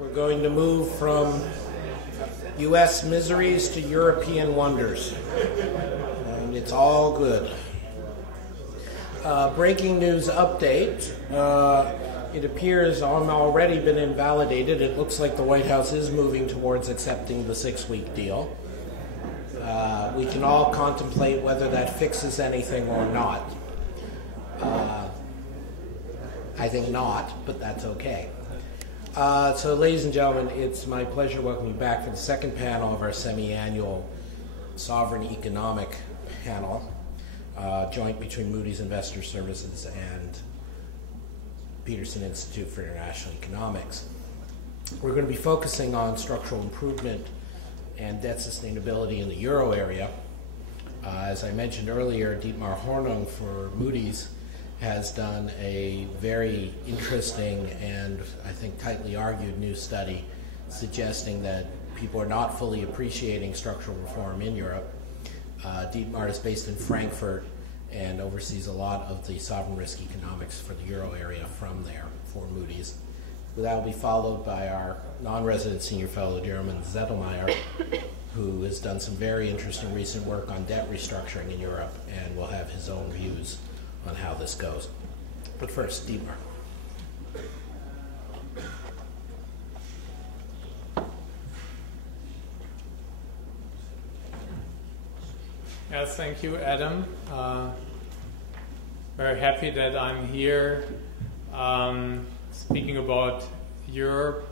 We're going to move from U.S. miseries to European wonders. And it's all good. Breaking news update. It appears I'm already been invalidated. It looks like the White House is moving towards accepting the 6-week deal. We can all contemplate whether that fixes anything or not. I think not, but that's okay. So, ladies and gentlemen, it's my pleasure welcoming you back for the second panel of our semi-annual Sovereign Economic panel, joint between Moody's Investor Services and Peterson Institute for International Economics. We're going to be focusing on structural improvement and debt sustainability in the euro area. As I mentioned earlier, Dietmar Hornung for Moody's has done a very interesting and I think tightly argued new study suggesting that people are not fully appreciating structural reform in Europe. Dietmar is based in Frankfurt and oversees a lot of the sovereign risk economics for the euro area from there for Moody's. That will be followed by our non-resident senior fellow, Jeromin Zettelmeyer, who has done some very interesting recent work on debt restructuring in Europe and will have his own views on how this goes. But first, Dietmar. Yes, thank you, Adam. Very happy that I'm here speaking about Europe.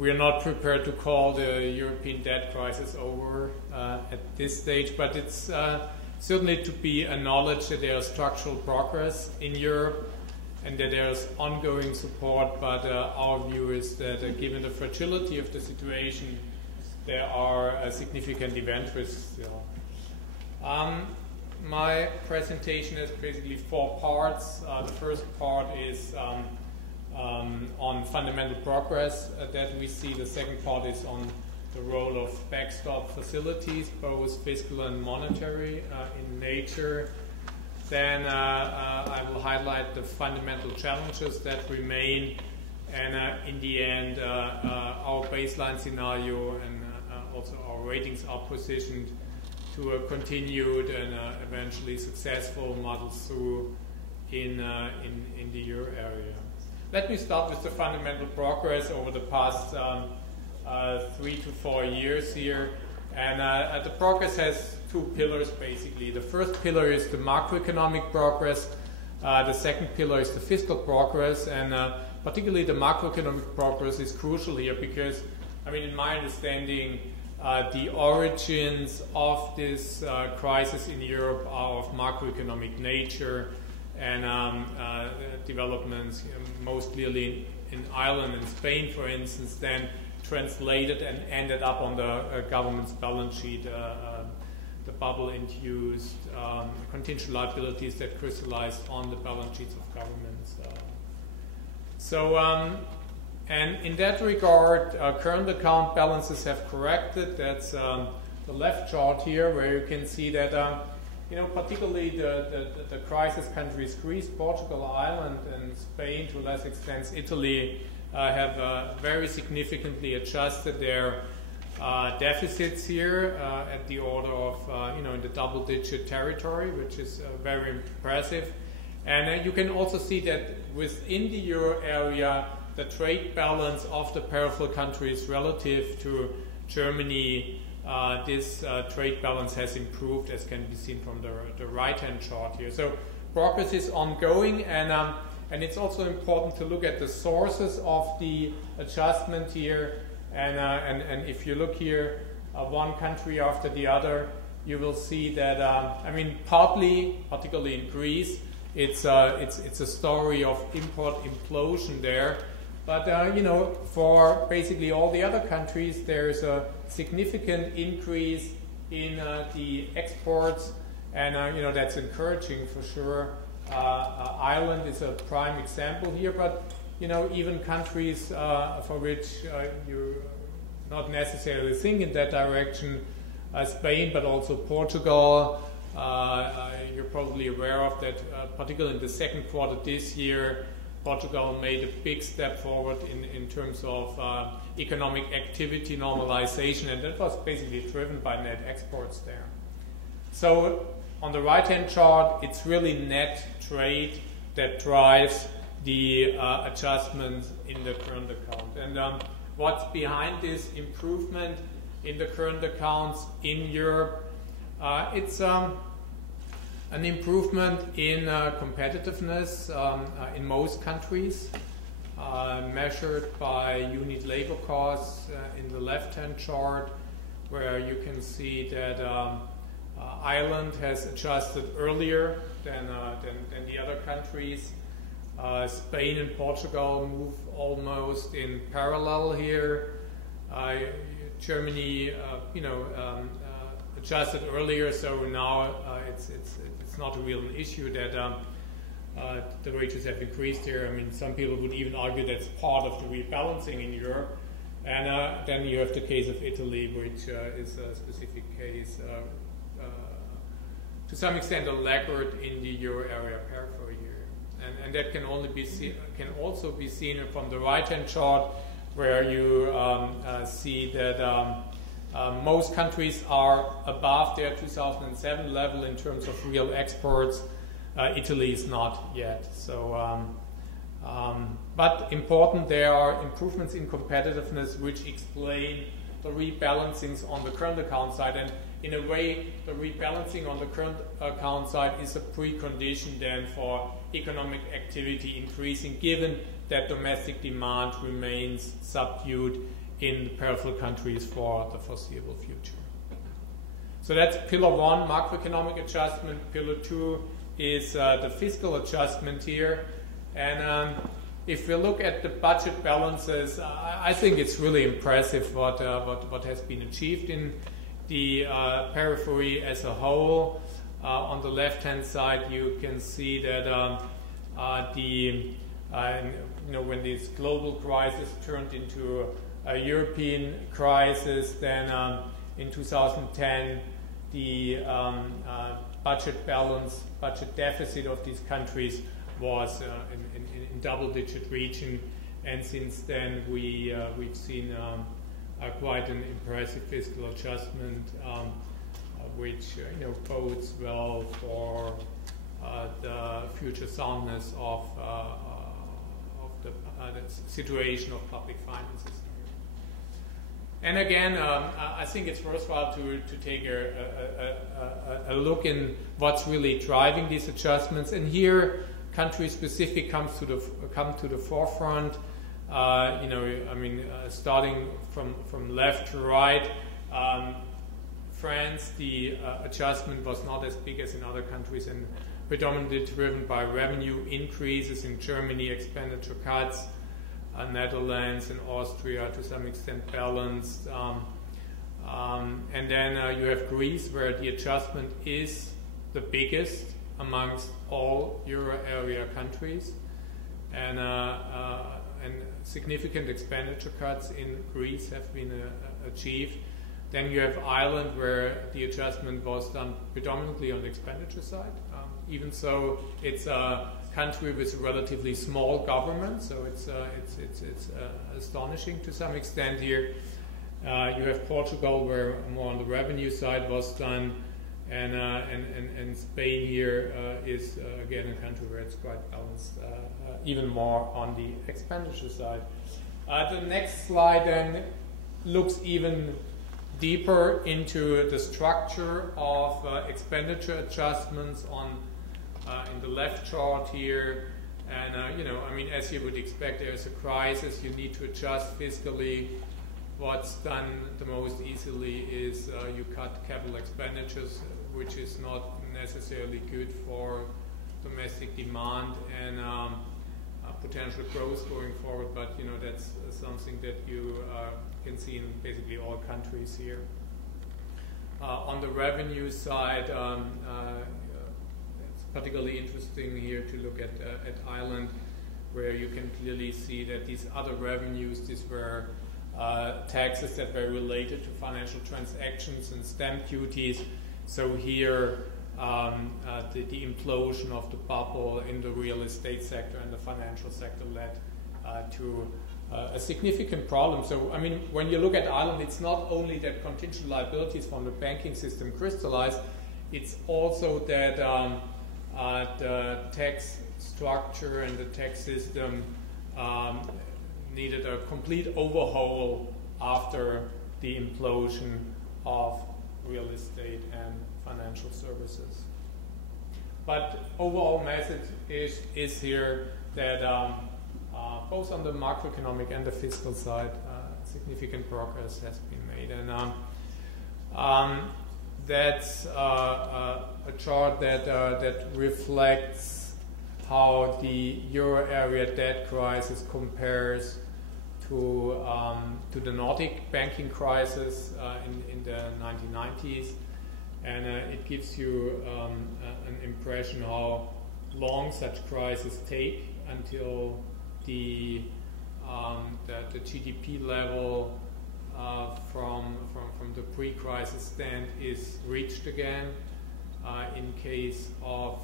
We're not prepared to call the European debt crisis over at this stage, but it's certainly to be acknowledged that there is structural progress in Europe and that there is ongoing support, but our view is that given the fragility of the situation, there are significant event risks still. My presentation has basically 4 parts. The first part is on fundamental progress that we see. The second part is on the role of backstop facilities, both fiscal and monetary in nature. Then I will highlight the fundamental challenges that remain, and in the end, our baseline scenario and also our ratings are positioned to a continued and eventually successful model through in the euro area. Let me start with the fundamental progress over the past 3 to 4 years here, and the progress has 2 pillars basically. The first pillar is the macroeconomic progress, the second pillar is the fiscal progress, and particularly the macroeconomic progress is crucial here because, I mean, in my understanding, the origins of this crisis in Europe are of macroeconomic nature, and developments most clearly in Ireland and Spain, for instance, then translated and ended up on the government's balance sheet, the bubble-induced contingent liabilities that crystallized on the balance sheets of governments. And in that regard, current account balances have corrected. That's the left chart here, where you can see that, particularly the crisis countries, Greece, Portugal, Ireland, and Spain, to a less extent Italy, have very significantly adjusted their deficits here at the order of, in the double-digit territory, which is very impressive. And you can also see that within the euro area, the trade balance of the peripheral countries relative to Germany, this trade balance has improved, as can be seen from the right-hand chart here. So progress is ongoing, and it's also important to look at the sources of the adjustment here. And if you look here, one country after the other, you will see that, partly, particularly in Greece, it's a story of import implosion there. But, for basically all the other countries, there's a significant increase in the exports, and, that's encouraging for sure. Ireland is a prime example here, but, even countries for which you not necessarily think in that direction, Spain, but also Portugal, you're probably aware of that, particularly in the second quarter this year, Portugal made a big step forward in terms of economic activity normalization, and that was basically driven by net exports there. So on the right-hand chart, it's really net trade that drives the adjustments in the current account. And what's behind this improvement in the current accounts in Europe? It's an improvement in competitiveness in most countries, measured by unit labor costs in the left-hand chart, where you can see that Ireland has adjusted earlier than the other countries. Spain and Portugal move almost in parallel here. Germany, adjusted earlier, so now it's not a real issue that the wages have increased here. I mean, some people would even argue that's part of the rebalancing in Europe. And then you have the case of Italy, which is a specific case, to some extent a laggard in the euro area periphery here. And that can also be seen from the right-hand chart, where you see that most countries are above their 2007 level in terms of real exports. Italy is not yet. So, but important, there are improvements in competitiveness which explain the rebalancings on the current account side. And in a way, the rebalancing on the current account side is a precondition then for economic activity increasing, given that domestic demand remains subdued in the peripheral countries for the foreseeable future. So that's pillar one, macroeconomic adjustment. Pillar two is the fiscal adjustment here. And if we look at the budget balances, I think it's really impressive what has been achieved in the periphery as a whole. On the left-hand side, you can see that when this global crisis turned into a European crisis, then in 2010, the budget deficit of these countries was in double-digit region, and since then we've seen quite an impressive fiscal adjustment, which bodes well for the future soundness of the situation of public finances. And again, I think it's worthwhile to take a look in what's really driving these adjustments. And here, country-specific come to the forefront. Starting from left to right, France, the adjustment was not as big as in other countries and predominantly driven by revenue increases. In Germany, expenditure cuts. Netherlands and Austria to some extent balanced. And then you have Greece, where the adjustment is the biggest amongst all euro area countries. And significant expenditure cuts in Greece have been achieved. Then you have Ireland, where the adjustment was done predominantly on the expenditure side. Even so, it's a country with a relatively small government, so it's astonishing to some extent here. You have Portugal, where more on the revenue side was done, and Spain here is again a country where it's quite balanced, even more on the expenditure side. The next slide then looks even deeper into the structure of expenditure adjustments in the left chart here. And as you would expect, there's a crisis, you need to adjust fiscally. What's done the most easily is you cut capital expenditures, which is not necessarily good for domestic demand and potential growth going forward, but that's something that you can see in basically all countries here. On the revenue side, it's particularly interesting here to look at Ireland, where you can clearly see that these other revenues, these were taxes that were related to financial transactions and stamp duties. So here the implosion of the bubble in the real estate sector and the financial sector led to a significant problem. So, I mean, when you look at Ireland, it's not only that contingent liabilities from the banking system crystallized, it's also that the tax structure and the tax system needed a complete overhaul after the implosion of real estate and financial services. But overall message is here that both on the macroeconomic and the fiscal side, significant progress has been made. And that's a chart that reflects how the euro area debt crisis compares to the Nordic banking crisis in the 1990s. And it gives you an impression how long such crises take until the GDP level from the pre-crisis stand is reached again. In case of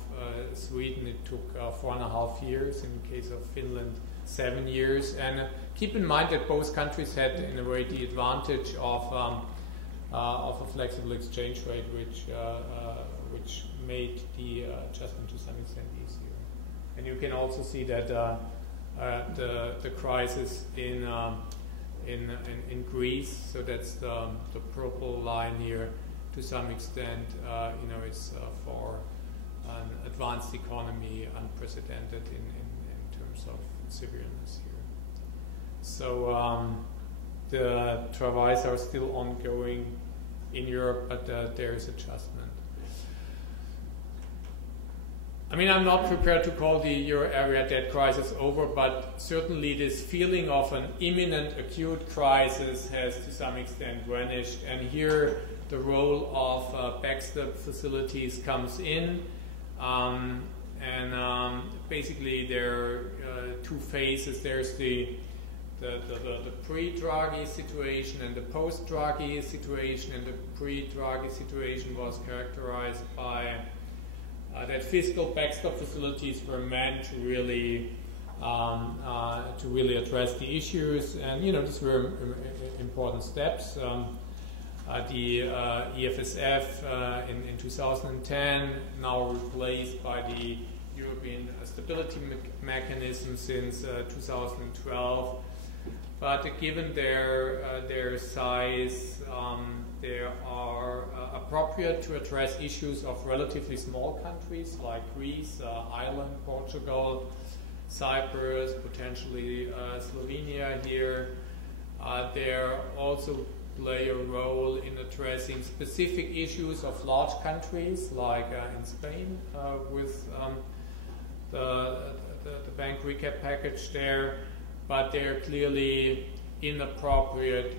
Sweden, it took 4.5 years. In the case of Finland, 7 years. And keep in mind that both countries had, in a way, the advantage of a flexible exchange rate, which made the adjustment to some extent easier. And you can also see that the crisis in Greece, so that's the purple line here, to some extent, is for an advanced economy unprecedented in terms of severeness here. So the travails are still ongoing in Europe, but there is adjustment. I mean, I'm not prepared to call the euro area debt crisis over, but certainly this feeling of an imminent acute crisis has to some extent vanished. And here the role of backstop facilities comes in. Basically there are two phases. There's the pre-Draghi situation and the post-Draghi situation. And the pre-Draghi situation was characterized by that fiscal backstop facilities were meant to really address the issues, and these were important steps. The EFSF in 2010, now replaced by the European Stability Mechanism since 2012. But given their size, they are appropriate to address issues of relatively small countries like Greece, Ireland, Portugal, Cyprus, potentially Slovenia here. They also play a role in addressing specific issues of large countries like in Spain with the bank recap package there, but they're clearly inappropriate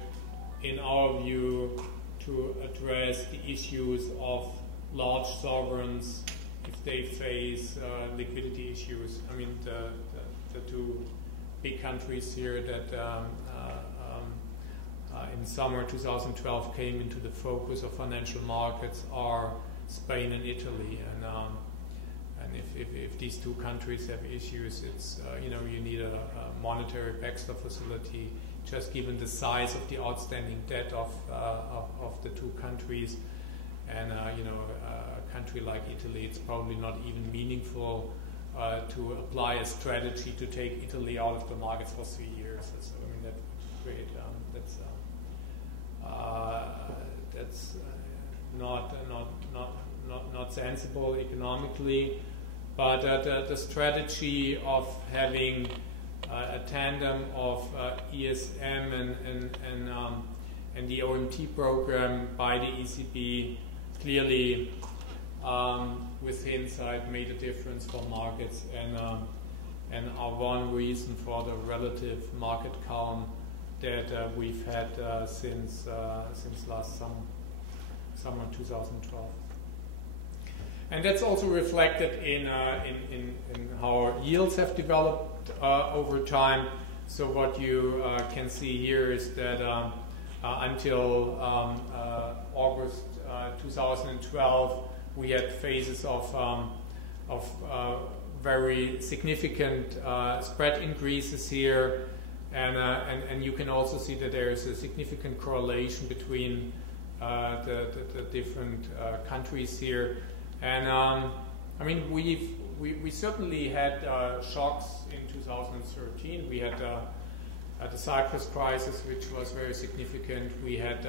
in our view to address the issues of large sovereigns if they face liquidity issues. I mean, the two big countries here that in summer 2012 came into the focus of financial markets are Spain and Italy. And if these two countries have issues, it's you need a monetary backstop facility. Just given the size of the outstanding debt of the two countries, and a country like Italy, it's probably not even meaningful to apply a strategy to take Italy out of the markets for 3 years. So I mean that would create that's not sensible economically. But the strategy of having a tandem of ESM and the OMT program by the ECB clearly, with hindsight, made a difference for markets and are one reason for the relative market calm that we've had since last summer 2012. And that's also reflected in how yields have developed over time. So what you can see here is that until August 2012, we had phases of very significant spread increases here, and you can also see that there is a significant correlation between the different countries here. And I mean, we certainly had shocks in 2013. We had the Cyprus crisis, which was very significant. We had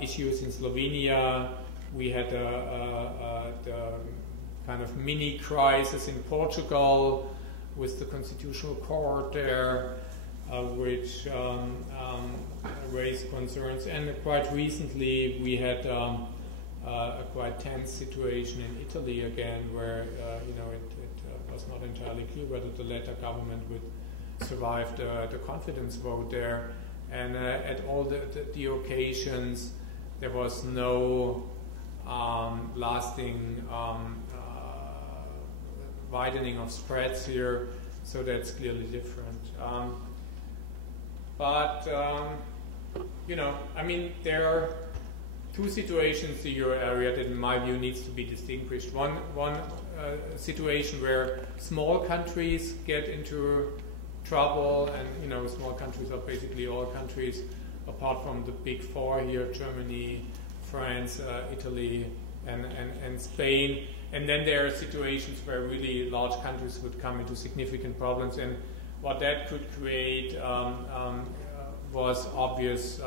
issues in Slovenia. We had the kind of mini crisis in Portugal with the Constitutional Court there, which raised concerns. And quite recently, we had a quite tense situation in Italy again, where it was not entirely clear whether the latter government would survive the confidence vote there. And at all the occasions, there was no lasting widening of spreads here, so that's clearly different. I mean, there are two situations in the euro area that, in my view, needs to be distinguished. One situation where small countries get into trouble, and small countries are basically all countries apart from the big four here: Germany, France, Italy, and Spain. And then there are situations where really large countries would come into significant problems, and what that could create was obvious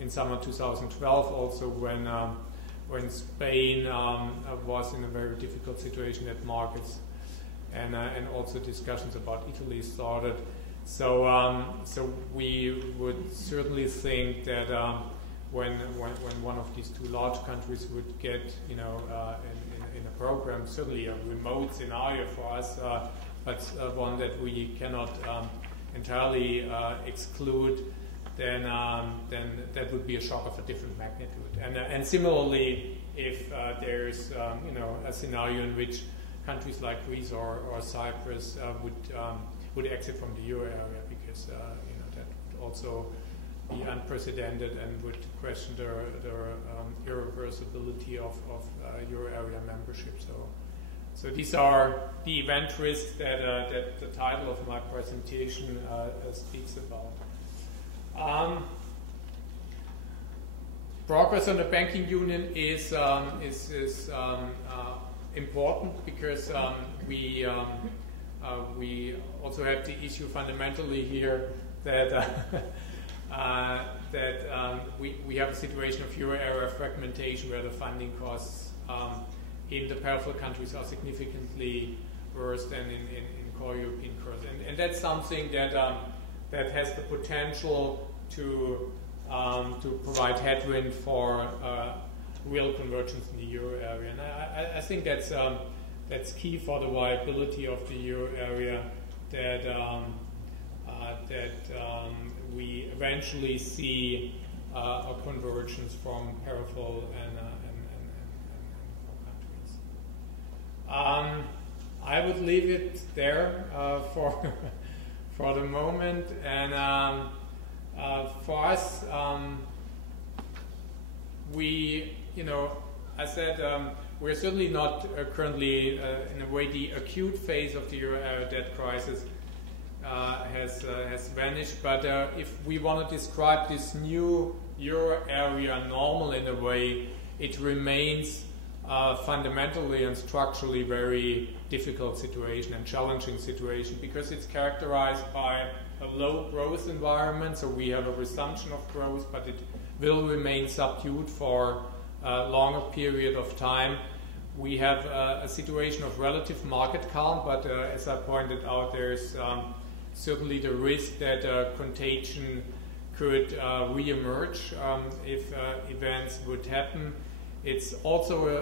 in summer 2012, also when Spain was in a very difficult situation at markets, and also discussions about Italy started. So we would certainly think that when one of these two large countries would get in a program, certainly a remote scenario for us, but one that we cannot entirely exclude, then that would be a shock of a different magnitude. And similarly, if there's a scenario in which countries like Greece or Cyprus would exit from the euro area, because that would also be unprecedented and would question the irreversibility of euro area membership. So these are the event risks that the title of my presentation speaks about. Progress on the banking union is important, because we also have the issue fundamentally here that we have a situation of euro area fragmentation, where the funding costs in the peripheral countries are significantly worse than in core European currencies, and that's something that has the potential to provide headwind for real convergence in the euro area. And I think that's key for the viability of the euro area, that we eventually see a convergence from peripheral and countries. I would leave it there for the moment, and for us, I said we're certainly not currently in a way the acute phase of the euro area debt crisis has vanished, but if we want to describe this new euro area normal in a way, it remains fundamentally and structurally very difficult situation and challenging situation, because it's characterized by a low growth environment. So we have a resumption of growth, but it will remain subdued for a longer period of time. We have a situation of relative market calm, but as I pointed out, there's certainly the risk that contagion could re-emerge if events would happen. It's also,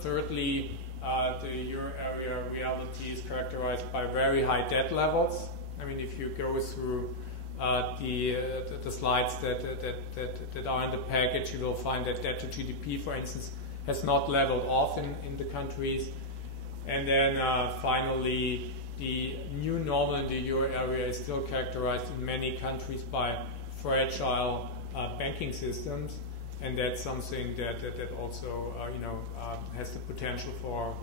thirdly, the euro area reality is characterized by very high debt levels. I mean, if you go through the slides that are in the package, you will find that debt to GDP, for instance, has not leveled off in the countries. And then finally, the new normal in the euro area is still characterized in many countries by fragile banking systems. and that's something that also has the potential for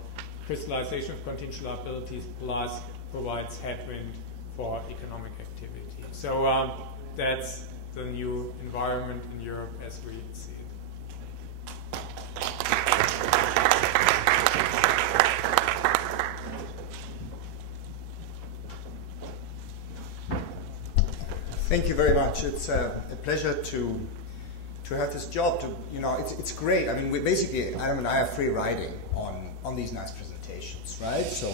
crystallization of contingent liabilities, plus provides headwind for economic activity. So that's the new environment in Europe as we see it. Thank you very much. It's a pleasure to have this job. It's great. I mean, basically, Adam and I are free riding on these nice presentations, right? So,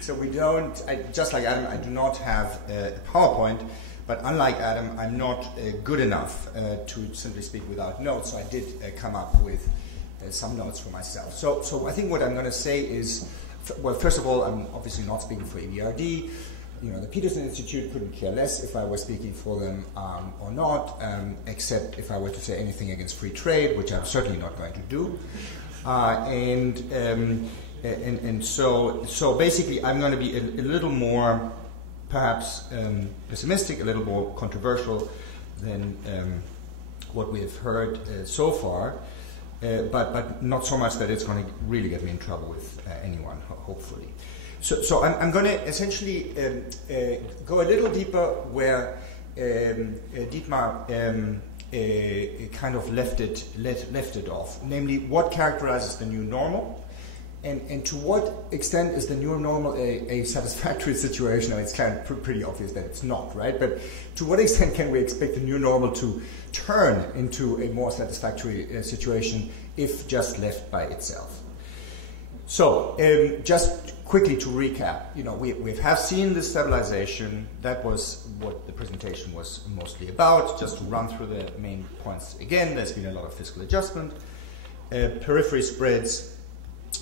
so we don't. Just like Adam, I do not have a PowerPoint, but unlike Adam, I'm not good enough to simply speak without notes. So I did come up with some notes for myself. So I think what I'm going to say is, well, first of all, I'm obviously not speaking for EBRD. The Peterson Institute couldn't care less if I were speaking for them or not, except if I were to say anything against free trade, which I'm certainly not going to do. And so basically, I'm going to be a little more, perhaps pessimistic, a little more controversial than what we have heard so far, but not so much that it's going to really get me in trouble with anyone, hopefully. So I'm going to essentially go a little deeper where Dietmar kind of left it off, namely what characterizes the new normal, and to what extent is the new normal a satisfactory situation? I mean, it's kind of pretty obvious that it's not, right? But to what extent can we expect the new normal to turn into a more satisfactory situation if just left by itself? So, just quickly to recap, we have seen this stabilization. That was what the presentation was mostly about. Just to run through the main points again, there's been a lot of fiscal adjustment. Periphery spreads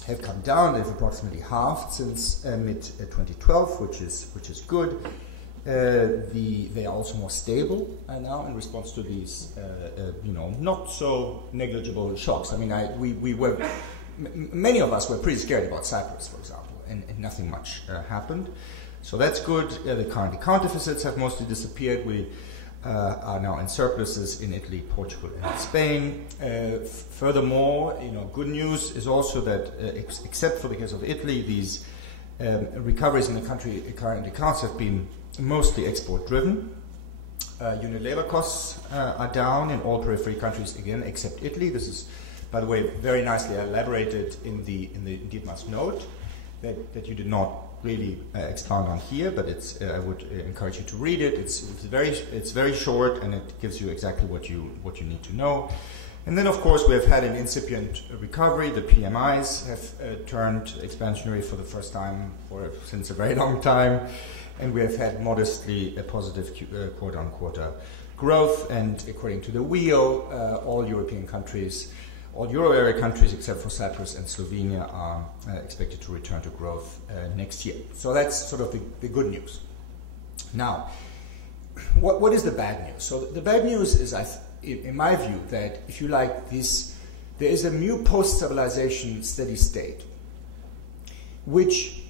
have come down. They've approximately halved since mid-2012, which is good. They are also more stable now in response to these, not so negligible shocks. I mean, many of us were pretty scared about Cyprus, for example, and nothing much happened. So that's good. The current account deficits have mostly disappeared. We are now in surpluses in Italy, Portugal, and Spain. Furthermore, good news is also that, except for the case of Italy, these recoveries in the country current accounts have been mostly export-driven. Unit labor costs are down in all periphery countries again, except Italy. This is, by the way, very nicely elaborated in Dietmar's note that you did not really expound on here, but I would encourage you to read it. It's very short, and it gives you exactly what you need to know. And then, of course, we have had an incipient recovery. The PMIs have turned expansionary for the first time since a very long time, and we have had modestly a positive quarter-on-quarter growth. And according to the WEO, all European countries, all Euro area countries except for Cyprus and Slovenia are expected to return to growth next year. So that's sort of the good news. Now, what is the bad news? So the bad news is, in my view, that if you like this, there is a new post-stabilization steady state, which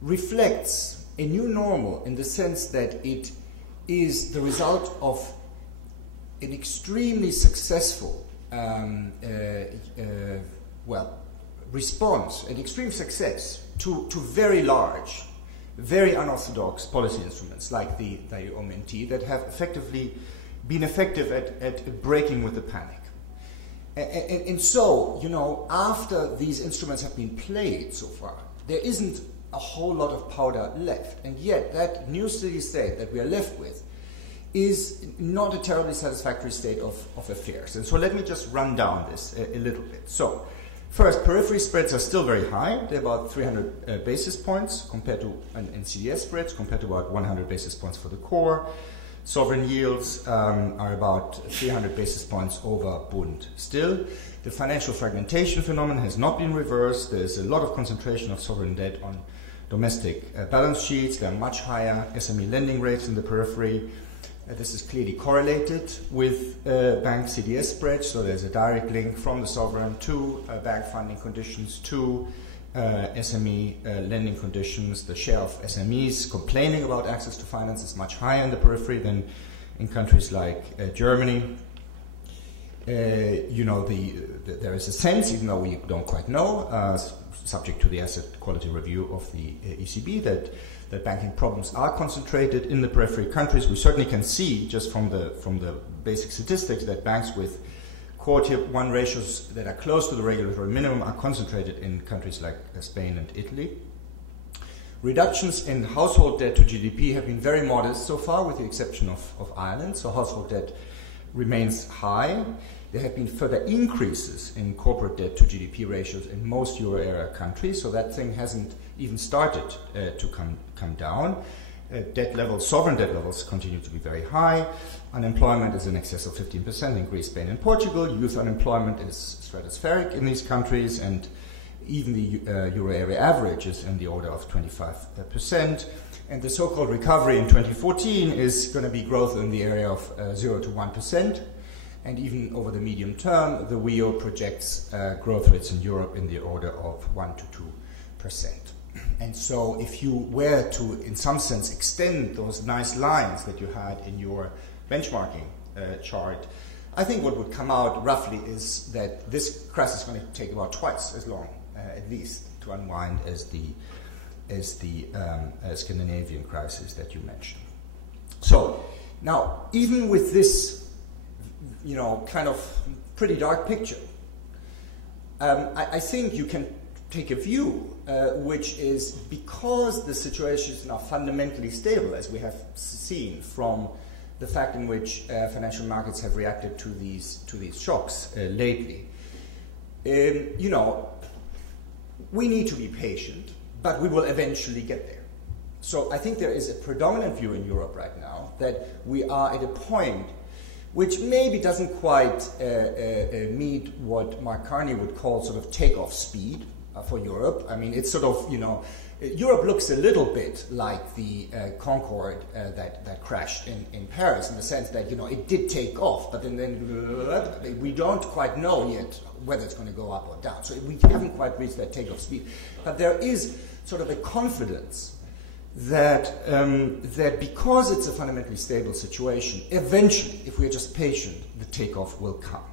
reflects a new normal in the sense that it is the result of an extremely successful response, an extreme success to very large, very unorthodox policy instruments like the OMT that have been effective at breaking with the panic. And so, after these instruments have been played so far, there isn't a whole lot of powder left. And yet, that new steady state that we are left with is not a terribly satisfactory state of affairs. And so let me just run down this a little bit. So, first, periphery spreads are still very high. They're about 300 basis points compared to, and CDS spreads compared to about 100 basis points for the core. Sovereign yields are about 300 basis points over Bund. Still, the financial fragmentation phenomenon has not been reversed. There's a lot of concentration of sovereign debt on domestic balance sheets. There are much higher SME lending rates in the periphery. This is clearly correlated with bank CDS spreads, so there's a direct link from the sovereign to bank funding conditions to SME lending conditions. The share of SMEs complaining about access to finance is much higher in the periphery than in countries like Germany. You know, there is a sense, even though we don't quite know, subject to the asset quality review of the ECB, that banking problems are concentrated in the periphery countries. We certainly can see, just from the basic statistics, that banks with core Tier 1 ratios that are close to the regulatory minimum are concentrated in countries like Spain and Italy. Reductions in household debt to GDP have been very modest so far, with the exception of Ireland. So household debt remains high. There have been further increases in corporate debt to GDP ratios in most euro area countries, so that thing hasn't even started to come down. Sovereign debt levels continue to be very high. Unemployment is in excess of 15% in Greece, Spain, and Portugal. Youth unemployment is stratospheric in these countries, and even the euro area average is in the order of 25%. And the so-called recovery in 2014 is going to be growth in the area of 0 to 1%. And even over the medium term, the WEO projects growth rates in Europe in the order of 1 to 2%. And so if you were to, in some sense, extend those nice lines that you had in your benchmarking chart, I think what would come out roughly is that this crisis is going to take about twice as long, at least, to unwind as the Scandinavian crisis that you mentioned. So now, even with this, you know, kind of pretty dark picture, I think you can take a view which is, because the situation is now fundamentally stable, as we have seen from the fact in which financial markets have reacted to these shocks lately. You know, we need to be patient, but we will eventually get there. So I think there is a predominant view in Europe right now that we are at a point which maybe doesn't quite meet what Mark Carney would call sort of takeoff speed for Europe. I mean, it's sort of, you know, Europe looks a little bit like the Concorde that crashed in Paris, in the sense that, you know, it did take off, but then we don't quite know yet whether it's going to go up or down. So we haven't quite reached that takeoff speed. But there is sort of a confidence that that because it's a fundamentally stable situation, eventually, if we're just patient, the takeoff will come.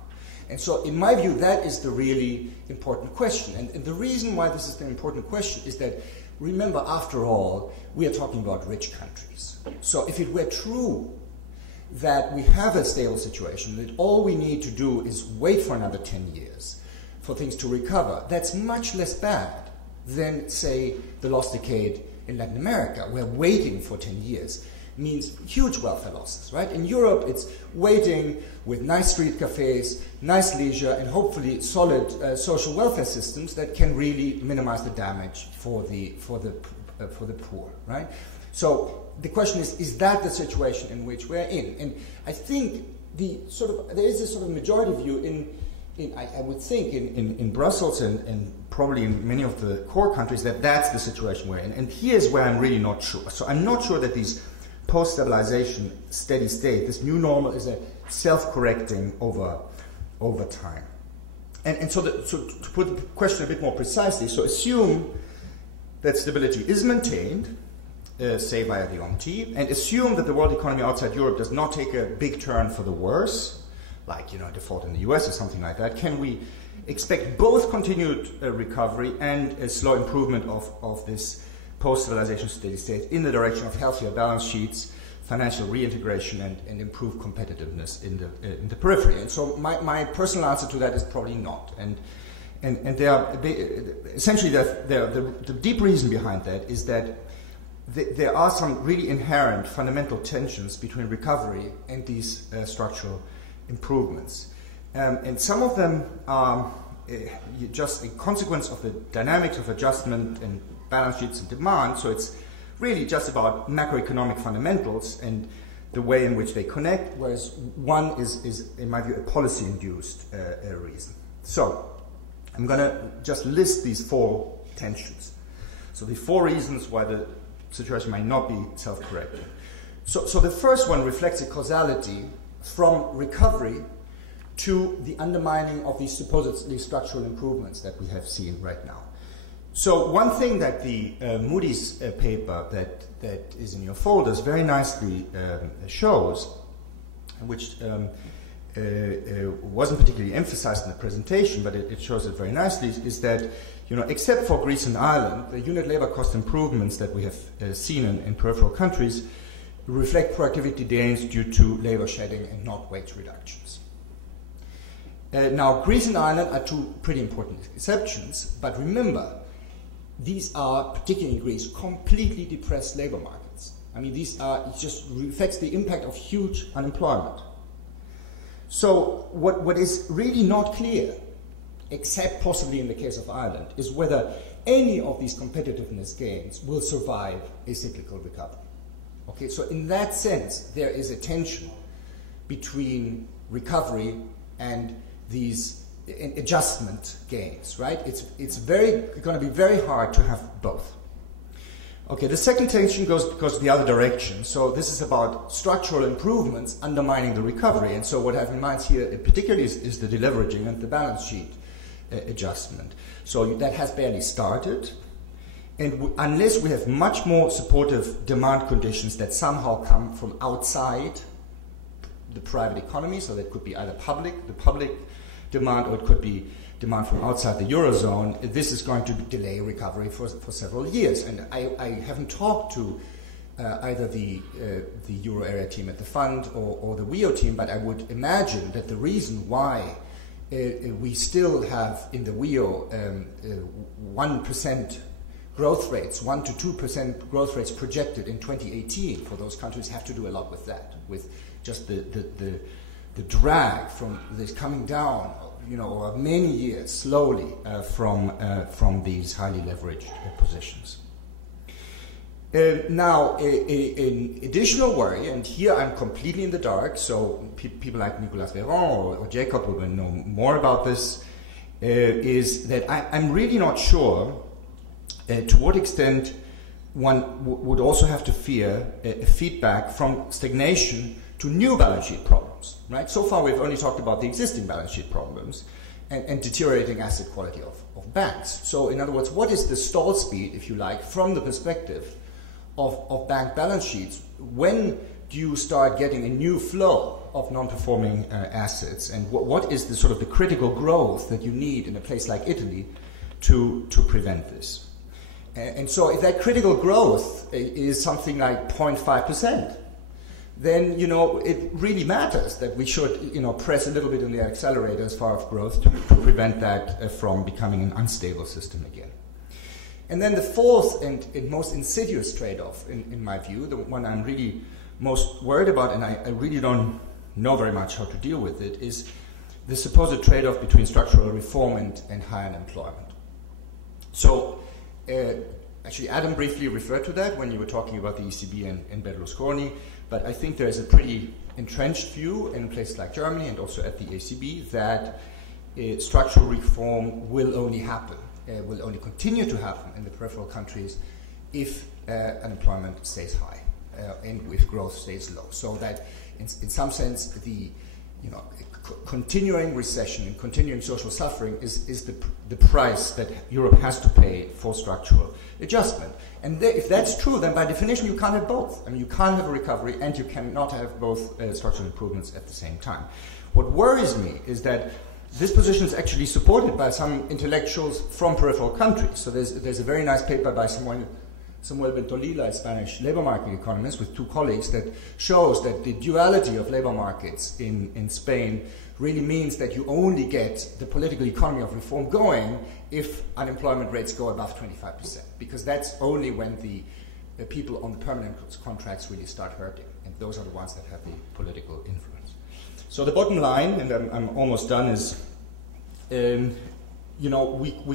And so, in my view, that is the really important question. And the reason why this is an important question is that, remember, after all, we are talking about rich countries. So if it were true that we have a stable situation, that all we need to do is wait for another 10 years for things to recover, that's much less bad than, say, the lost decade in Latin America, where waiting for 10 years means huge welfare losses, right? In Europe, it's waiting with nice street cafes, nice leisure, and hopefully solid social welfare systems that can really minimize the damage for the poor, right? So the question is that the situation in which we're in? And I think there is a sort of majority view I would think in Brussels and probably in many of the core countries that that's the situation we're in. And here's where I'm really not sure. So I'm not sure that these post-stabilization steady state, this new normal, is a self-correcting over time. And so to put the question a bit more precisely, so assume that stability is maintained, say via the OMT, and assume that the world economy outside Europe does not take a big turn for the worse, like, you know, default in the US or something like that. Can we expect both continued recovery and a slow improvement of this post-stabilization steady state in the direction of healthier balance sheets, financial reintegration, and improved competitiveness in the periphery? And so my personal answer to that is probably not. And essentially the deep reason behind that is that there are some really inherent fundamental tensions between recovery and these structural improvements. And some of them are just a consequence of the dynamics of adjustment and balance sheets and demand. So it's really just about macroeconomic fundamentals and the way in which they connect, whereas one is in my view, a policy-induced reason. So I'm going to just list these four tensions. So the four reasons why the situation might not be self-correcting. So the first one reflects a causality from recovery to the undermining of these supposedly structural improvements that we have seen right now. So one thing that the Moody's paper that is in your folders very nicely shows which wasn't particularly emphasized in the presentation, but it shows it very nicely, is that, you know, except for Greece and Ireland, the unit labor cost improvements that we have seen in peripheral countries reflect productivity gains due to labor shedding and not wage reductions. Now, Greece and Ireland are two pretty important exceptions, but remember, these are, particularly in Greece, completely depressed labor markets. I mean, it just reflects the impact of huge unemployment. So what is really not clear, except possibly in the case of Ireland, is whether any of these competitiveness gains will survive a cyclical recovery. Okay, so in that sense, there is a tension between recovery and these adjustment gains, right? It's going to be very hard to have both. Okay, the second tension goes the other direction. So this is about structural improvements undermining the recovery. And so what I have in mind here particularly is the deleveraging and the balance sheet adjustment. So that has barely started. And unless we have much more supportive demand conditions that somehow come from outside the private economy, so that could be either the public demand, or it could be demand from outside the Eurozone, this is going to delay recovery for several years. And I haven't talked to either the Euro area team at the fund or the WEO team, but I would imagine that the reason why we still have in the WEO 1% growth rates, 1 to 2% growth rates projected in 2018 for those countries have to do a lot with that, with just the drag from this coming down, you know, over many years slowly from these highly leveraged positions. Now, an additional worry, and here I'm completely in the dark, so people like Nicolas Véran or Jacob will know more about this, is that I'm really not sure to what extent one would also have to fear a feedback from stagnation to new balance sheet problems, right? So far we've only talked about the existing balance sheet problems and deteriorating asset quality of banks. So in other words, what is the stall speed, if you like, from the perspective of bank balance sheets? When do you start getting a new flow of non-performing assets, and what is the sort of the critical growth that you need in a place like Italy to prevent this? And so if that critical growth is something like 0.5%, then, you know, it really matters that we should, you know, press a little bit on the accelerator as far as growth to prevent that from becoming an unstable system again. And then the fourth and most insidious trade-off, in my view, the one I'm really most worried about, and I really don't know very much how to deal with it, is the supposed trade-off between structural reform and high unemployment. So, actually, Adam briefly referred to that when you were talking about the ECB and Berlusconi, but I think there is a pretty entrenched view in places like Germany and also at the ECB that structural reform will only happen, will only continue to happen in the peripheral countries if unemployment stays high and if growth stays low. So that in some sense the continuing recession and continuing social suffering is the price that Europe has to pay for structural adjustment. And if that's true, then by definition you can't have both. I mean, you can't have a recovery and you cannot have both structural improvements at the same time. What worries me is that this position is actually supported by some intellectuals from peripheral countries. So there's a very nice paper by Samuel Bentolila, a Spanish labor market economist, with two colleagues that shows that the duality of labor markets in Spain really means that you only get the political economy of reform going if unemployment rates go above 25%, because that's only when the people on the permanent contracts really start hurting, and those are the ones that have the political influence. So the bottom line, and I'm almost done, is we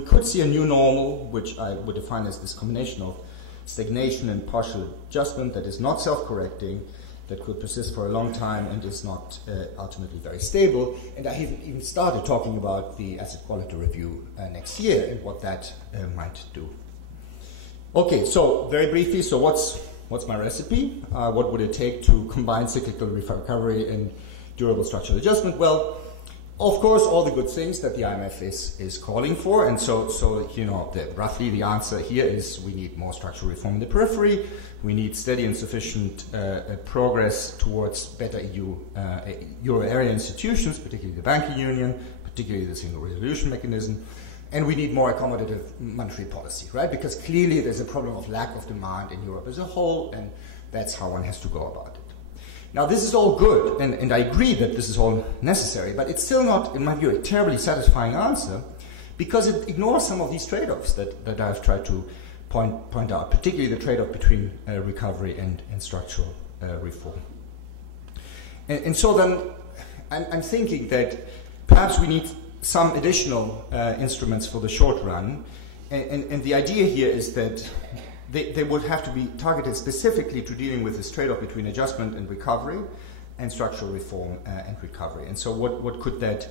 could see a new normal, which I would define as this combination of stagnation and partial adjustment that is not self-correcting, that could persist for a long time and is not ultimately very stable. And I haven't even started talking about the asset quality review next year and what that might do. Okay, so very briefly, so what's my recipe? What would it take to combine cyclical recovery and durable structural adjustment? Well, of course, all the good things that the IMF is calling for, and so you know, roughly the answer here is we need more structural reform in the periphery, we need steady and sufficient progress towards better Euro area institutions, particularly the banking union, particularly the single resolution mechanism, and we need more accommodative monetary policy, right? Because clearly there's a problem of lack of demand in Europe as a whole, and that's how one has to go about it. Now, this is all good, and I agree that this is all necessary, but it's still not, in my view, a terribly satisfying answer, because it ignores some of these trade-offs that I've tried to point out, particularly the trade-off between recovery and structural reform. And so then, I'm thinking that perhaps we need some additional instruments for the short run, and the idea here is that they would have to be targeted specifically to dealing with this trade-off between adjustment and recovery and structural reform and recovery. And so what could that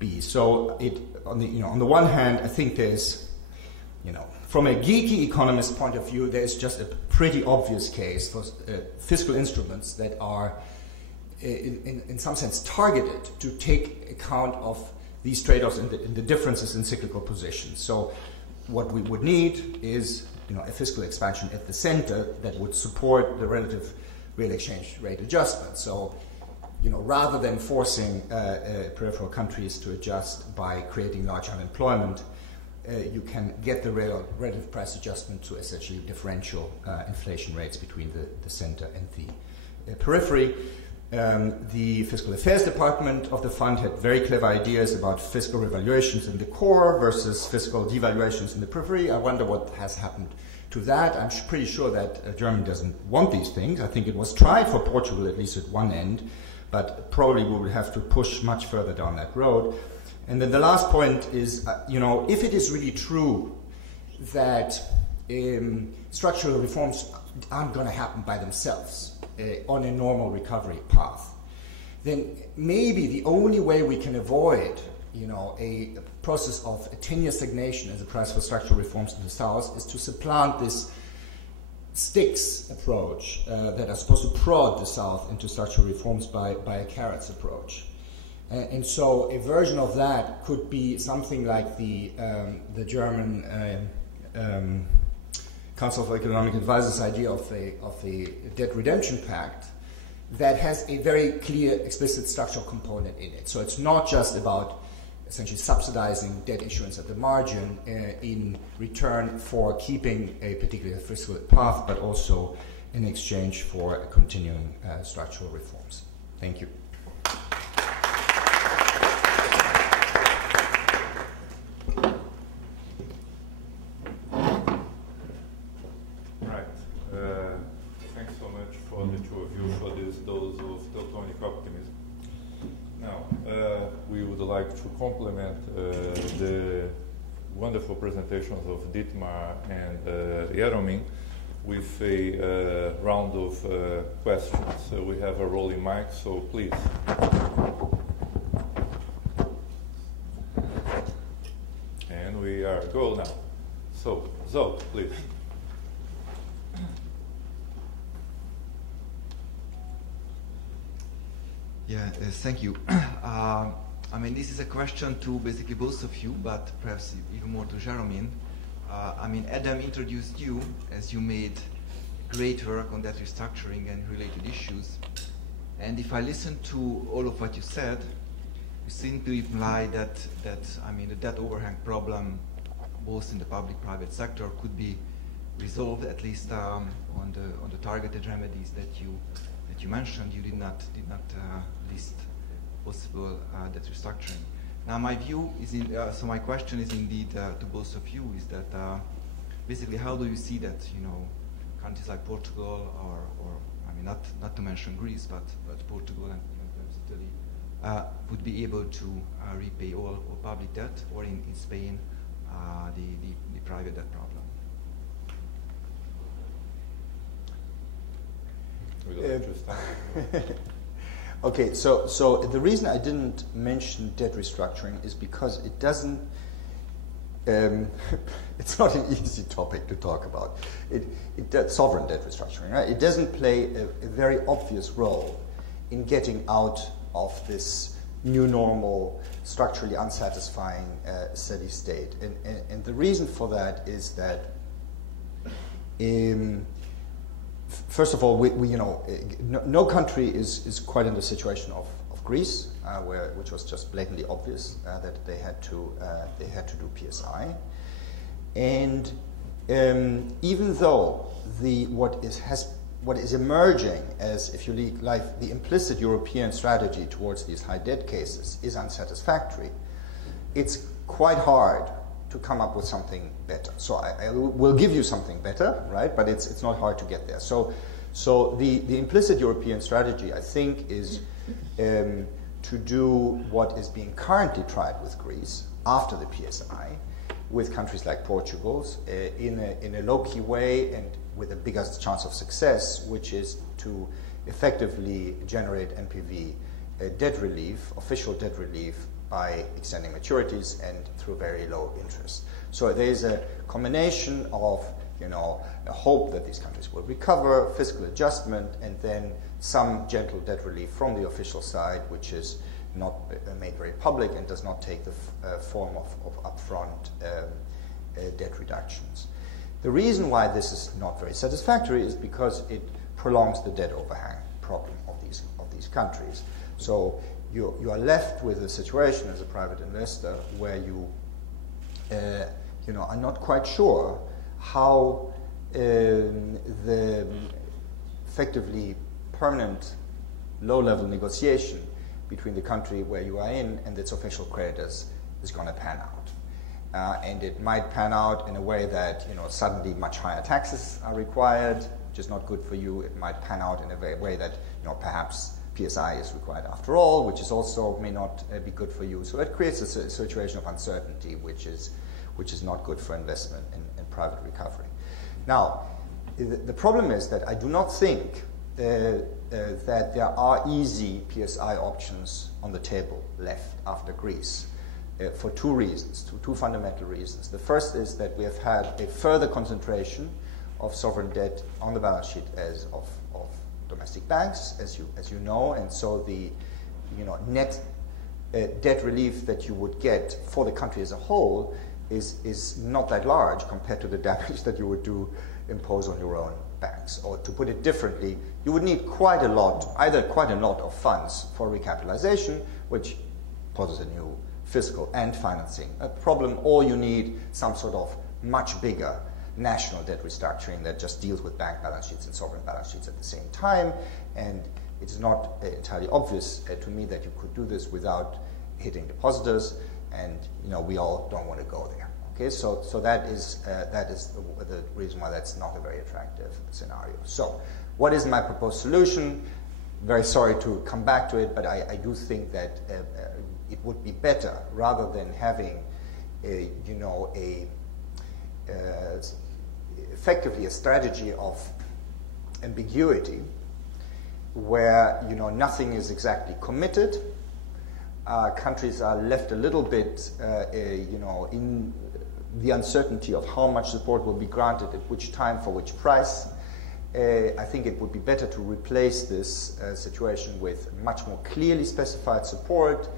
be? So on the one hand, I think there's, from a geeky economist point of view, there's just a pretty obvious case for fiscal instruments that are in some sense targeted to take account of these trade-offs and the differences in cyclical positions. So what we would need is a fiscal expansion at the center that would support the relative real exchange rate adjustment. So, rather than forcing peripheral countries to adjust by creating large unemployment, you can get the relative price adjustment to essentially differential inflation rates between the center and the periphery. The Fiscal Affairs Department of the fund had very clever ideas about fiscal revaluations in the core versus fiscal devaluations in the periphery. I wonder what has happened to that. I'm pretty sure that Germany doesn't want these things. I think it was tried for Portugal, at least at one end, but probably we would have to push much further down that road. And then the last point is, if it is really true that structural reforms aren't going to happen by themselves on a normal recovery path, then maybe the only way we can avoid a process of a 10-year stagnation as a price for structural reforms in the South is to supplant this sticks approach that are supposed to prod the South into structural reforms by a carrots approach. And so a version of that could be something like the German Council of Economic Advisors idea of a debt redemption pact that has a very clear, explicit structural component in it. So it's not just about essentially subsidizing debt issuance at the margin in return for keeping a particular fiscal path, but also in exchange for continuing structural reforms. Thank you. Thanks so much for the two of you for this dose of Teutonic optimism. Now, we would like to complement the wonderful presentations of Dietmar and Jeromin with a round of questions. We have a rolling mic, so please. And we are go now. So, Zoe, please. Yeah, thank you. This is a question to basically both of you, but perhaps even more to Jeromin. Adam introduced you as you made great work on debt restructuring and related issues. And if I listen to all of what you said, you seem to imply that the debt overhang problem, both in the public-private sector, could be resolved at least on the targeted remedies that you mentioned. You did not list possible debt restructuring. Now, my view is so my question is indeed to both of you is that basically how do you see that countries like Portugal or not to mention Greece but Portugal and perhaps Italy would be able to repay all public debt, or in Spain the private debt problem? Okay, so the reason I didn't mention debt restructuring is because it doesn't. It's not an easy topic to talk about. Sovereign debt restructuring, right? It doesn't play a very obvious role in getting out of this new normal, structurally unsatisfying steady state. And the reason for that is that, first of all, no country is quite in the situation of Greece, which was just blatantly obvious that they had to do PSI, and even though what is emerging as, if you like, the implicit European strategy towards these high debt cases is unsatisfactory, it's quite hard to come up with something better. So I will give you something better, right? But it's not hard to get there. So the implicit European strategy, I think, is to do what is being currently tried with Greece after the PSI, with countries like Portugal's, in a low-key way and with the biggest chance of success, which is to effectively generate NPV debt relief, official debt relief, by extending maturities and through very low interest. So there's a combination of, a hope that these countries will recover, fiscal adjustment, and then some gentle debt relief from the official side, which is not made very public and does not take the form of upfront debt reductions. The reason why this is not very satisfactory is because it prolongs the debt overhang problem of these countries. So you are left with a situation as a private investor where you are not quite sure how the effectively permanent low-level negotiation between the country where you are in and its official creditors is going to pan out. And it might pan out in a way that suddenly much higher taxes are required, which is not good for you. It might pan out in a way that perhaps PSI is required after all, which is also may not be good for you. So it creates a situation of uncertainty, which is not good for investment in private recovery. Now, the problem is that I do not think that there are easy PSI options on the table left after Greece. For two reasons, two fundamental reasons. The first is that we have had a further concentration of sovereign debt on the balance sheet as of domestic banks, as you know, and so the net debt relief that you would get for the country as a whole is not that large compared to the damage that you would impose on your own banks. Or to put it differently, you would need quite a lot of funds for recapitalization, which poses a new fiscal and financing problem, or you need some sort of much bigger national debt restructuring that just deals with bank balance sheets and sovereign balance sheets at the same time. And it's not entirely obvious to me that you could do this without hitting depositors, and we all don't want to go there. Okay, so that is the reason why that's not a very attractive scenario. So, what is my proposed solution? Very sorry to come back to it, but I do think that it would be better, rather than having effectively a strategy of ambiguity where nothing is exactly committed. Countries are left a little bit in the uncertainty of how much support will be granted at which time for which price. I think it would be better to replace this situation with much more clearly specified support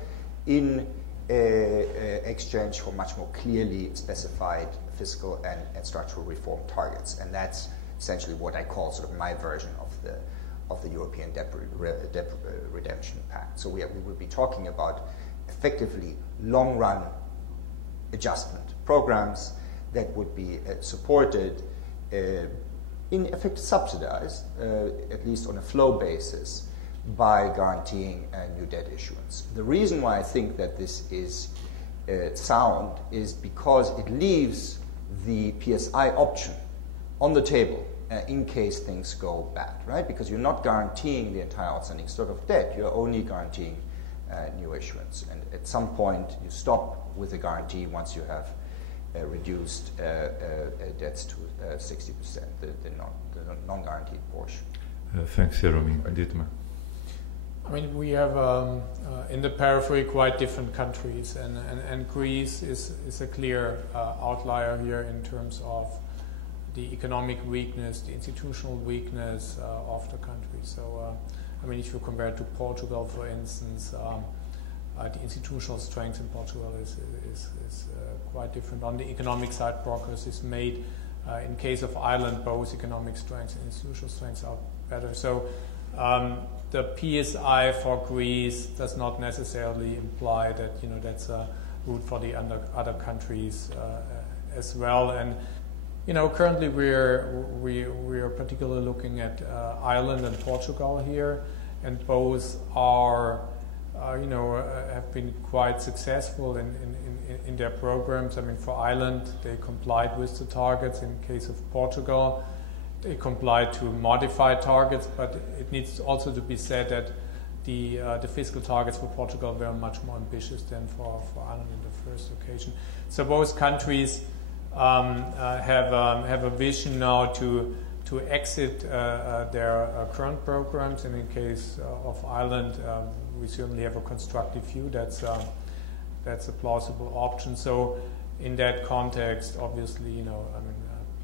in exchange for much more clearly specified fiscal and structural reform targets. And that's essentially what I call sort of my version of the European debt redemption pact. So we would be talking about effectively long-run adjustment programs that would be supported, in effect subsidized, at least on a flow basis, by guaranteeing new debt issuance. The reason why I think that this is sound is because it leaves the PSI option on the table in case things go bad, right? Because you're not guaranteeing the entire outstanding stock of debt, you're only guaranteeing new issuance. And at some point, you stop with the guarantee once you have reduced debts to 60%, the non-guaranteed portion. Thanks, Jeromin. Dietmar. I mean, we have in the periphery quite different countries, and Greece is a clear outlier here in terms of the economic weakness, the institutional weakness of the country. So, I mean, if you compare it to Portugal, for instance, the institutional strength in Portugal is quite different. On the economic side, progress is made. In case of Ireland, both economic strengths and institutional strengths are better. So the PSI for Greece does not necessarily imply that that's a route for the other countries as well. And currently we are particularly looking at Ireland and Portugal here, and both are have been quite successful in their programs. I mean, for Ireland, they complied with the targets. In case of Portugal, they complied to modified targets, but it needs also to be said that the fiscal targets for Portugal were much more ambitious than for Ireland in the first occasion. So both countries have a vision now to exit their current programs, and in case of Ireland, we certainly have a constructive view. That's a plausible option. So in that context, obviously,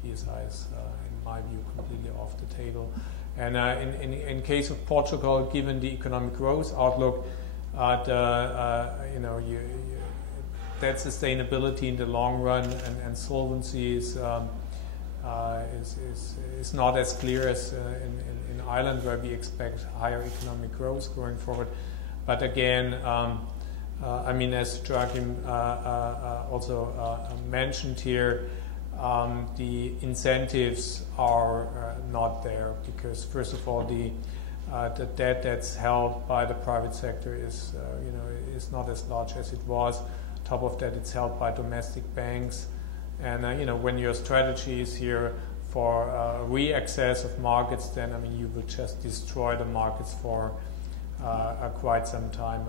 PSI is, in my view, completely off the table. And in case of Portugal, given the economic growth outlook, that sustainability in the long run and solvency is not as clear as in Ireland, where we expect higher economic growth going forward. But again, as Joachim also mentioned here, the incentives are not there, because first of all, the debt that's held by the private sector is not as large as it was. On top of that, it's held by domestic banks, and when your strategy is here for re-access of markets, then you will just destroy the markets for quite some time.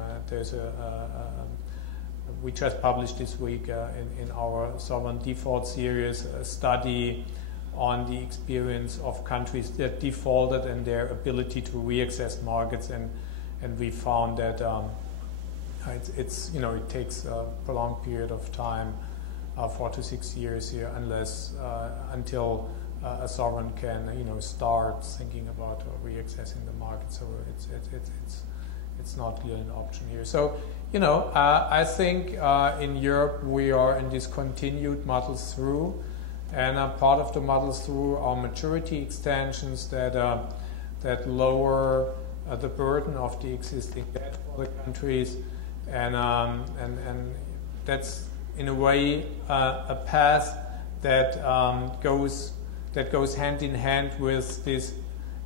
We just published this week in our sovereign default series a study on the experience of countries that defaulted and their ability to re-access markets, and we found that it takes a prolonged period of time, 4 to 6 years here, until a sovereign can start thinking about re-accessing the market. So it's not really an option here. So I think in Europe we are in this continued muddle through, and part of the muddle through are maturity extensions that lower the burden of the existing debt for the countries, and that's in a way a path that goes hand in hand with this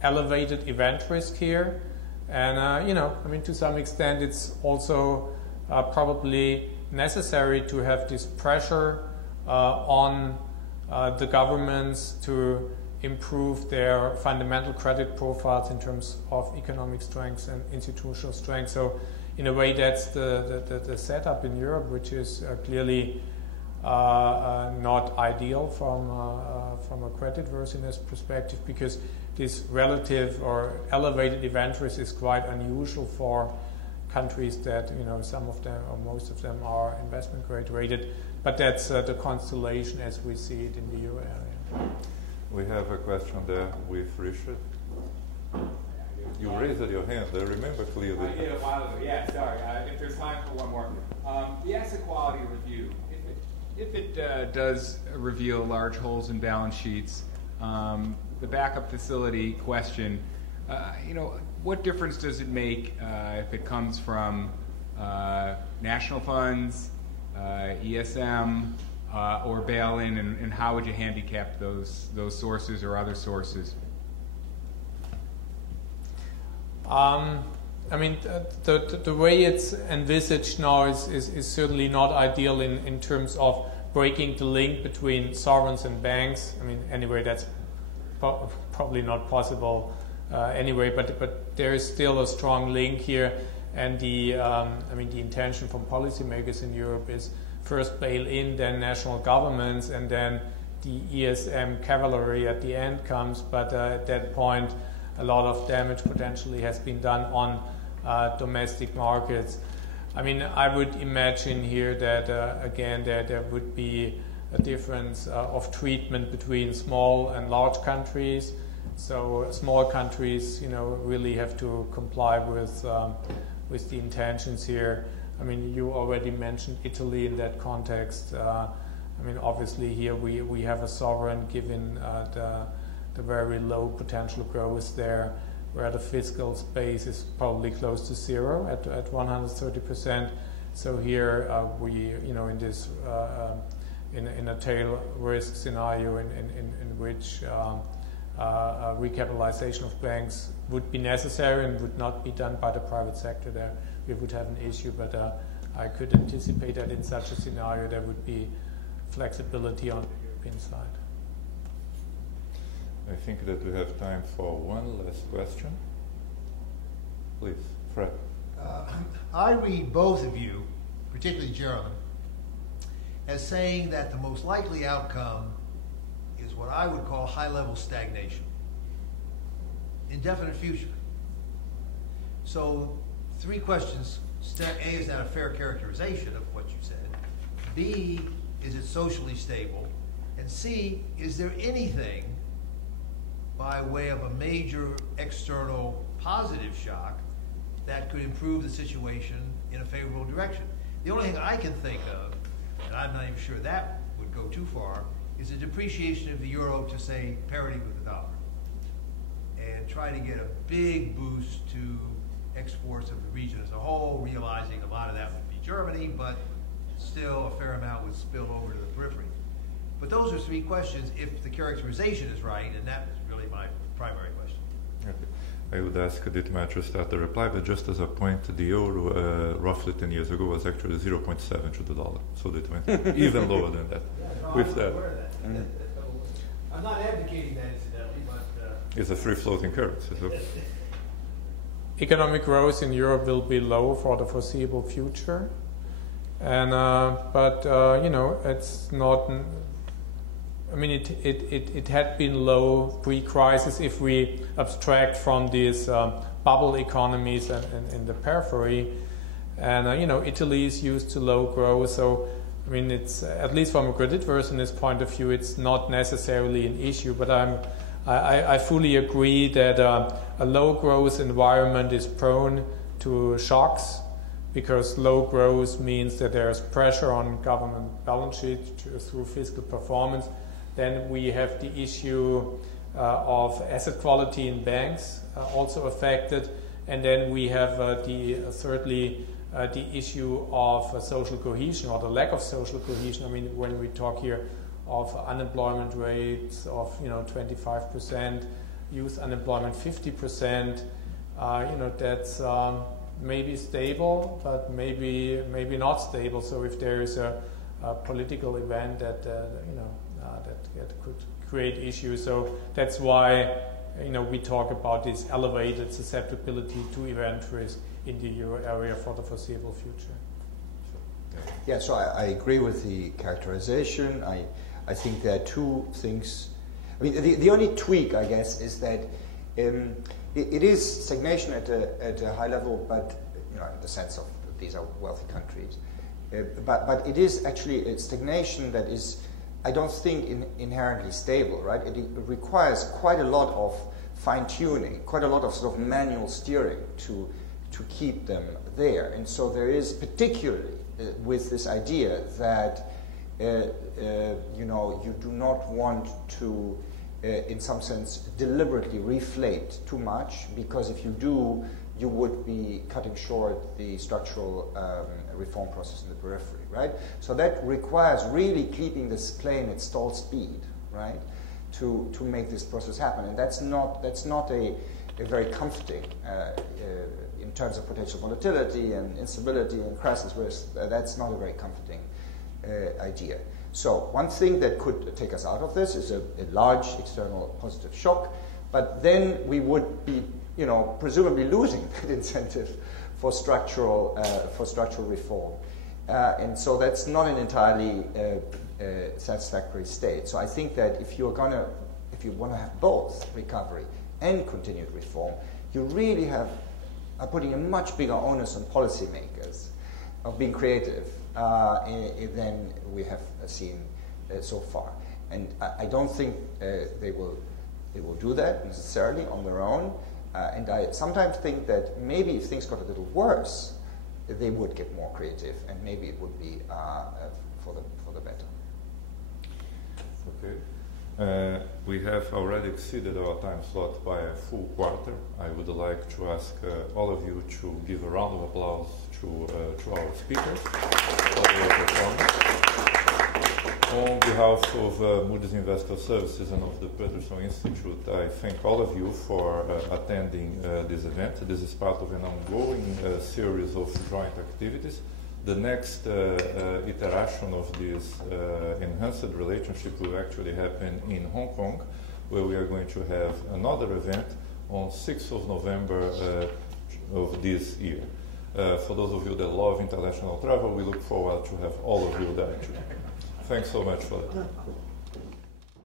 elevated event risk here. And to some extent, it's also probably necessary to have this pressure on the governments to improve their fundamental credit profiles in terms of economic strength and institutional strength. So, in a way, that's the setup in Europe, which is clearly not ideal from a creditworthiness perspective, because this relative or elevated event risk is quite unusual for countries that some of them or most of them are investment grade rated. But that's the constellation as we see it in the euro area. We have a question there with Richard. You raised your hand. I remember clearly. I did a while ago. Yeah, sorry. If there's time for one more, the asset quality review. If it does reveal large holes in balance sheets, the backup facility question, what difference does it make if it comes from national funds, ESM, or bail-in, and how would you handicap those sources or other sources? The way it's envisaged now is certainly not ideal in terms of breaking the link between sovereigns and banks. Anyway, that's probably not possible anyway, but there is still a strong link here, and the intention from policymakers in Europe is first bail-in, then national governments, and then the ESM cavalry at the end comes, but at that point a lot of damage potentially has been done on domestic markets. I would imagine here that again there would be a difference of treatment between small and large countries. So small countries, really have to comply with the intentions here. I mean, you already mentioned Italy in that context. I mean, obviously here we have a sovereign given the very low potential growth there, where the fiscal space is probably close to zero at 130%. So here we, in this in a tail risk scenario in which recapitalization of banks would be necessary and would not be done by the private sector, there we would have an issue. But I could anticipate that in such a scenario there would be flexibility on the European side. I think that we have time for one last question. Please, Fred. I read both of you, particularly Jeromin, as saying that the most likely outcome is what I would call high-level stagnation, indefinite future. So, three questions. A, is that a fair characterization of what you said? B, is it socially stable? And C, is there anything by way of a major external positive shock that could improve the situation in a favorable direction? The only thing I can think of, and I'm not even sure that would go too far, is a depreciation of the euro to, say, parity with the dollar, and try to get a big boost to exports of the region as a whole, realizing a lot of that would be Germany, but still a fair amount would spill over to the periphery. But those are three questions if the characterization is right, and that is really my primary question. Okay. I would ask Dietmar to start the reply, but just as a point, the euro roughly 10 years ago was actually 0.7 to the dollar, so it went even lower than that. Yeah, no, With I'm that, aware of that. I'm not advocating that, incidentally, but it's a free floating currency. So. Economic growth in Europe will be low for the foreseeable future, and it's not. I mean, it had been low pre-crisis if we abstract from these bubble economies and in the periphery, and Italy is used to low growth. So, I mean, it's at least from a creditworthiness point of view, it's not necessarily an issue. But I fully agree that a low growth environment is prone to shocks, because low growth means that there's pressure on government balance sheets through fiscal performance. Then we have the issue of asset quality in banks also affected, and then we have thirdly the issue of social cohesion, or the lack of social cohesion. I mean, when we talk here of unemployment rates of 25%, youth unemployment 50%, that's maybe stable, but maybe not stable. So if there is a political event that that could create issues, so that's why we talk about this elevated susceptibility to event risk in the euro area for the foreseeable future. Yeah, so I agree with the characterization. I think there are two things. I mean, the only tweak, I guess, is that it is stagnation at a high level, but in the sense of these are wealthy countries. But it is actually a stagnation that is, I don't think, inherently stable, right? It requires quite a lot of fine-tuning, quite a lot of sort of manual steering to keep them there. And so there is, particularly with this idea that you do not want to, in some sense, deliberately reflate too much, because if you do, you would be cutting short the structural reform process in the periphery, right? So that requires really keeping this plane at stall speed, right, to make this process happen. And that's not a very comforting in terms of potential volatility and instability and crisis risk. That's not a very comforting idea. So one thing that could take us out of this is a large external positive shock, but then we would be, presumably losing that incentive for structural reform, and so that's not an entirely satisfactory state. So I think that if you want to have both recovery and continued reform, you really are putting a much bigger onus on policymakers of being creative than we have seen so far. And I don't think they will do that necessarily on their own. And I sometimes think that maybe if things got a little worse, they would get more creative, and maybe it would be for the better. Okay. We have already exceeded our time slot by a full quarter. I would like to ask all of you to give a round of applause to our speakers for their performance. On behalf of Moody's Investor Services and of the Peterson Institute, I thank all of you for attending this event. This is part of an ongoing series of joint activities. The next iteration of this enhanced relationship will actually happen in Hong Kong, where we are going to have another event on 6th of November of this year. For those of you that love international travel, we look forward to have all of you there too. Thanks so much for that.